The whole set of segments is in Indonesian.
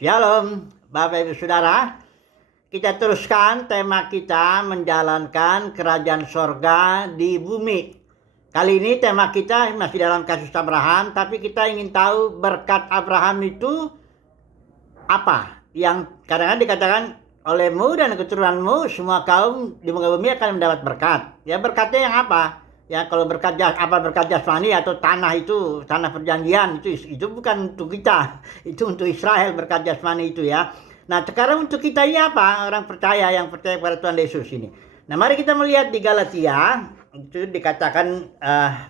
Shalom, Bapak Ibu Saudara. Kita teruskan tema kita menjalankan kerajaan sorga di bumi. Kali ini tema kita masih dalam kasus Abraham, tapi kita ingin tahu berkat Abraham itu apa? Yang kadang-kadang dikatakan olehmu dan keturunanmu semua kaum di muka bumi akan mendapat berkat. Ya, berkatnya yang apa? Ya, kalau berkat jasmani atau tanah itu, tanah perjanjian itu bukan untuk kita. Itu untuk Israel berkat jasmani itu ya. Nah, sekarang untuk kita ini apa? Orang percaya yang percaya kepada Tuhan Yesus ini. Nah, mari kita melihat di Galatia, itu dikatakan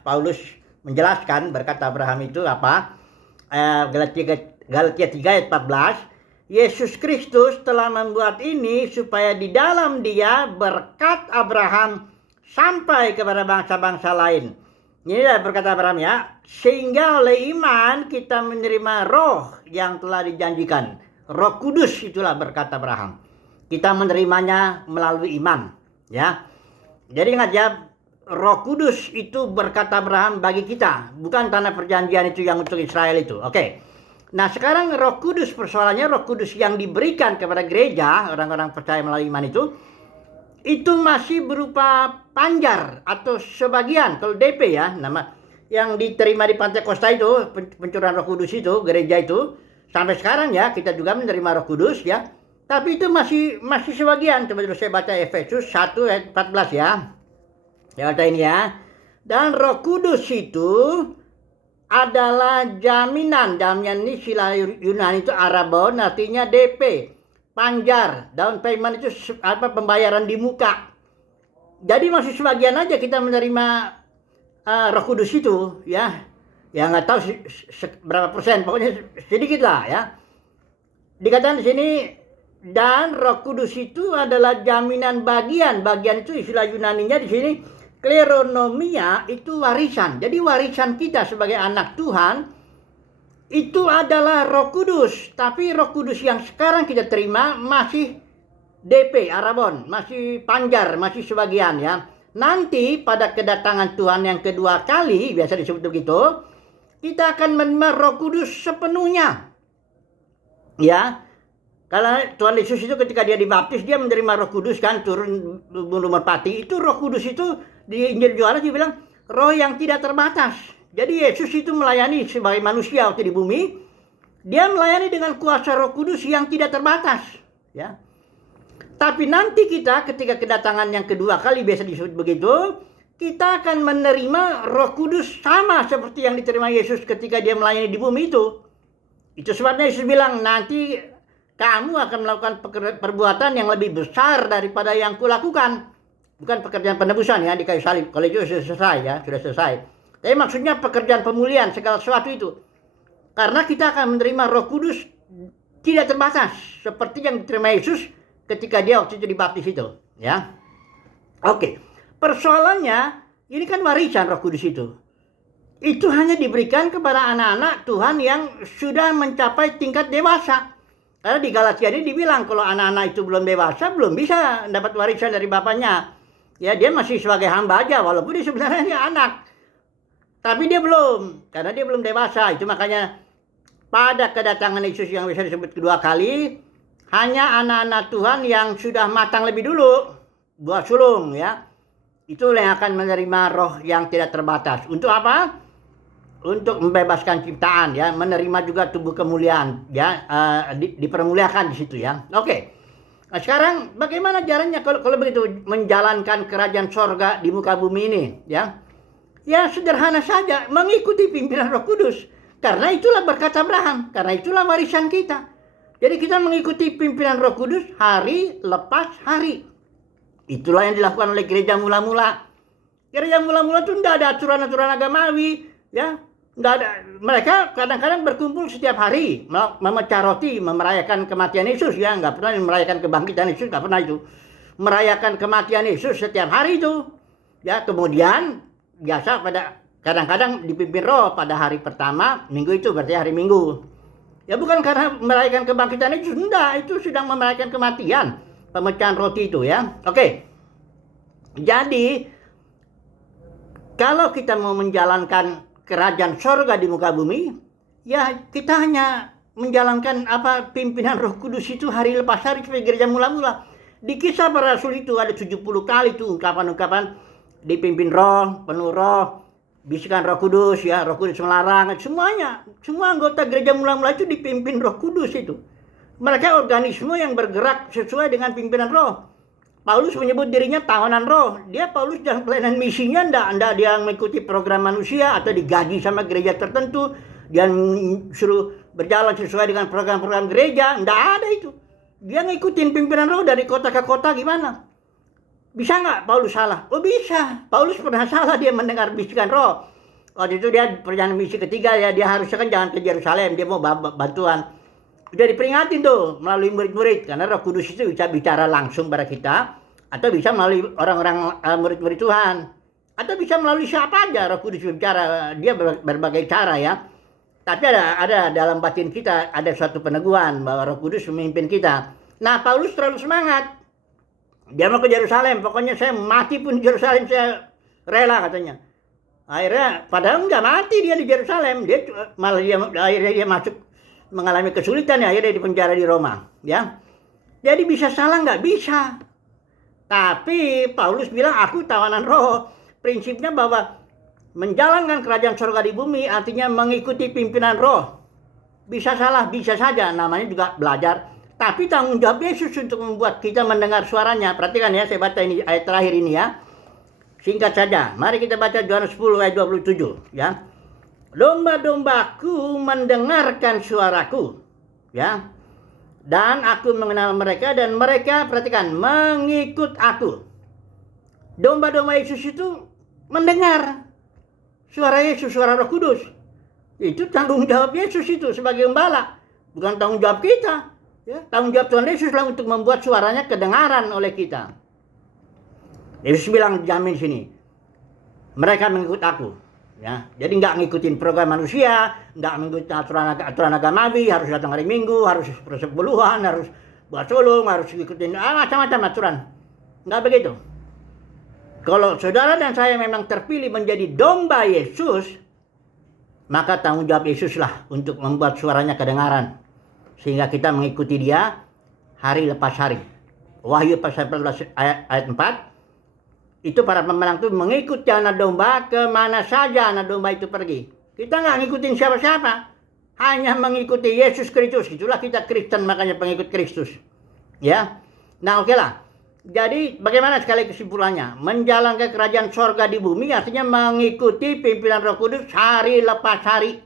Paulus menjelaskan berkat Abraham itu apa? Galatia 3 ayat 14. Yesus Kristus telah membuat ini supaya di dalam Dia berkat Abraham sampai kepada bangsa-bangsa lain. Inilah berkata Abraham ya. Sehingga oleh iman kita menerima roh yang telah dijanjikan. Roh Kudus itulah berkata Abraham. Kita menerimanya melalui iman. Ya. Jadi ingat ya. Roh Kudus itu berkata Abraham bagi kita. Bukan tanah perjanjian itu yang untuk Israel itu. Oke. Nah sekarang roh kudus, persoalannya roh kudus yang diberikan kepada gereja. Orang-orang percaya melalui iman itu masih berupa panjar atau sebagian. Kalau DP ya, nama yang diterima di Pantai Kosta itu, pencurahan Roh Kudus itu, gereja itu, sampai sekarang ya kita juga menerima Roh Kudus ya. Tapi itu masih sebagian. Coba dulu saya baca Efesus 1 ayat 14 ya. Ya baca ini ya. Dan Roh Kudus itu adalah jaminan ini sila Yunani itu Arabon, artinya DP. Panjar, down payment itu pembayaran di muka. Jadi masih sebagian aja kita menerima Roh Kudus itu ya. Ya nggak tahu berapa persen, pokoknya sedikit lah ya. Dikatakan di sini dan Roh Kudus itu adalah jaminan bagian itu istilah Yunaninya di sini kleronomia itu warisan. Jadi warisan kita sebagai anak Tuhan itu adalah Roh Kudus, tapi Roh Kudus yang sekarang kita terima masih DP, Arabon, masih panjar, masih sebagian ya. Nanti pada kedatangan Tuhan yang kedua kali, biasa disebut begitu, kita akan menerima Roh Kudus sepenuhnya. Ya, kalau Tuhan Yesus itu ketika dia dibaptis, dia menerima Roh Kudus kan, turun bunuh merpati. Itu Roh Kudus itu di Injil Yohanes dia bilang, roh yang tidak terbatas. Jadi Yesus itu melayani sebagai manusia waktu di bumi. Dia melayani dengan kuasa Roh Kudus yang tidak terbatas. Ya. Tapi nanti kita ketika kedatangan yang kedua kali, biasa disebut begitu, kita akan menerima Roh Kudus sama seperti yang diterima Yesus ketika dia melayani di bumi itu. Itu sebabnya Yesus bilang, nanti kamu akan melakukan perbuatan yang lebih besar daripada yang kulakukan. Bukan pekerjaan penebusan ya di kayu salib. Kalau itu sudah selesai ya, sudah selesai. Tapi maksudnya pekerjaan pemulihan segala sesuatu itu. Karena kita akan menerima Roh Kudus tidak terbatas. Seperti yang diterima Yesus ketika dia waktu itu dibaptis itu. Ya. Oke. Persoalannya, ini kan warisan Roh Kudus itu. Itu hanya diberikan kepada anak-anak Tuhan yang sudah mencapai tingkat dewasa. Karena di Galatia ini dibilang kalau anak-anak itu belum dewasa, belum bisa dapat warisan dari bapaknya. Ya, dia masih sebagai hamba aja, walaupun dia sebenarnya anak. Tapi dia belum, karena dia belum dewasa. Itu makanya pada kedatangan Yesus yang bisa disebut kedua kali, hanya anak-anak Tuhan yang sudah matang lebih dulu, buah sulung ya. Itulah yang akan menerima roh yang tidak terbatas. Untuk apa? Untuk membebaskan ciptaan ya, menerima juga tubuh kemuliaan ya, dipermuliakan di situ ya. Oke. Nah sekarang bagaimana caranya kalau begitu menjalankan kerajaan sorga di muka bumi ini ya? Ya sederhana saja, mengikuti pimpinan Roh Kudus. Karena itulah berkat Abraham, karena itulah warisan kita. Jadi kita mengikuti pimpinan Roh Kudus hari lepas hari. Itulah yang dilakukan oleh gereja mula-mula. Gereja mula-mula itu tidak ada aturan-aturan agamawi, ya. Tidak ada. Mereka kadang-kadang berkumpul setiap hari, memecah roti, merayakan kematian Yesus, ya. Nggak pernah merayakan kebangkitan Yesus, nggak pernah itu. Merayakan kematian Yesus setiap hari itu, ya. Kemudian biasa pada kadang-kadang dipimpin roh pada hari pertama minggu itu berarti hari Minggu. Ya bukan karena merayakan kebangkitan itu, enggak, itu sedang merayakan kematian, pemecahan roti itu ya. Oke. Jadi kalau kita mau menjalankan kerajaan sorga di muka bumi, ya kita hanya menjalankan pimpinan Roh Kudus itu hari lepas hari sebagai gereja mula-mula. Di Kisah Para Rasul itu ada 70 kali tuh ungkapan-ungkapan dipimpin roh, penuh roh, bisikan Roh Kudus ya, Roh Kudus melarang, semuanya. Semua anggota gereja mula-mula itu dipimpin Roh Kudus itu. Mereka organisme yang bergerak sesuai dengan pimpinan roh. Paulus menyebut dirinya tawanan roh. Paulus dalam pelayanan misinya enggak dia mengikuti program manusia atau digaji sama gereja tertentu. Dia suruh berjalan sesuai dengan program-program gereja. Enggak ada itu. Dia ngikutin pimpinan roh dari kota ke kota gimana? Bisa nggak Paulus salah? Oh bisa. Paulus pernah salah dia mendengar bisikan roh. Waktu itu dia perjalanan misi ketiga ya, dia harusnya kan jangan ke Yerusalem, dia mau bantuan. Udah diperingatin tuh melalui murid-murid, karena Roh Kudus itu bisa bicara langsung pada kita, atau bisa melalui orang-orang murid-murid Tuhan, atau bisa melalui siapa aja Roh Kudus bicara. Dia berbagai cara ya. Tapi ada dalam batin kita ada suatu peneguhan bahwa Roh Kudus memimpin kita. Nah, Paulus terlalu semangat. Dia mau ke Yerusalem, pokoknya saya mati pun di Yerusalem saya rela katanya. Akhirnya padahal nggak mati dia di Yerusalem, akhirnya dia masuk mengalami kesulitan ya, akhirnya dipenjara di Roma, ya. Jadi bisa salah nggak? Bisa. Tapi Paulus bilang aku tawanan roh. Prinsipnya bahwa menjalankan kerajaan surga di bumi artinya mengikuti pimpinan roh. Bisa salah, bisa saja, namanya juga belajar. Tapi tanggung jawab Yesus untuk membuat kita mendengar suaranya. Perhatikan ya, saya baca ini ayat terakhir ini ya. Singkat saja, mari kita baca Yohanes 10 ayat 27 ya. Domba-dombaku mendengarkan suaraku, ya. Dan aku mengenal mereka dan mereka, perhatikan, mengikut aku. Domba-domba Yesus itu mendengar suara Yesus, suara Roh Kudus. Itu tanggung jawab Yesus itu sebagai gembala, bukan tanggung jawab kita. Ya, tanggung jawab Tuhan Yesus lah untuk membuat suaranya kedengaran oleh kita. Yesus bilang jamin sini, mereka mengikut aku. Ya, jadi nggak ngikutin program manusia, nggak mengikuti aturan agamawi, harus datang hari Minggu, harus persepuluhan, harus buat sulung, harus ngikutin macam-macam aturan. Nggak begitu. Kalau saudara dan saya memang terpilih menjadi domba Yesus, maka tanggung jawab Yesus lah untuk membuat suaranya kedengaran. Sehingga kita mengikuti dia hari lepas hari. Wahyu pasal 14 ayat 4. Itu para pemenang itu mengikuti anak domba kemana saja anak domba itu pergi. Kita nggak ngikutin siapa-siapa. Hanya mengikuti Yesus Kristus. Itulah kita Kristen, makanya pengikut Kristus. Ya. Nah oke lah. Jadi bagaimana sekali kesimpulannya? Menjalankan kerajaan sorga di bumi artinya mengikuti pimpinan Roh Kudus hari lepas hari.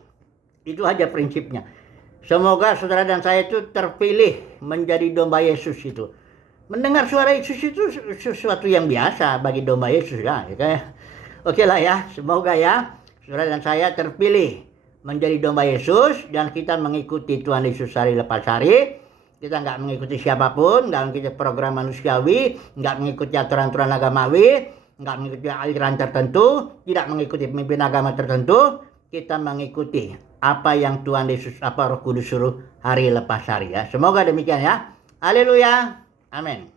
Itu aja prinsipnya. Semoga saudara dan saya itu terpilih menjadi domba Yesus itu. Mendengar suara Yesus itu sesuatu yang biasa bagi domba Yesus ya. Oke lah ya, semoga ya saudara dan saya terpilih menjadi domba Yesus dan kita mengikuti Tuhan Yesus hari lepas hari. Kita nggak mengikuti siapapun, nggak mengikuti program manusiawi, nggak mengikuti aturan-aturan agamawi, nggak mengikuti aliran tertentu, tidak mengikuti pemimpin agama tertentu. Kita mengikuti apa yang Tuhan Yesus, Roh Kudus suruh hari lepas hari ya. Semoga demikian ya. Haleluya. Amin.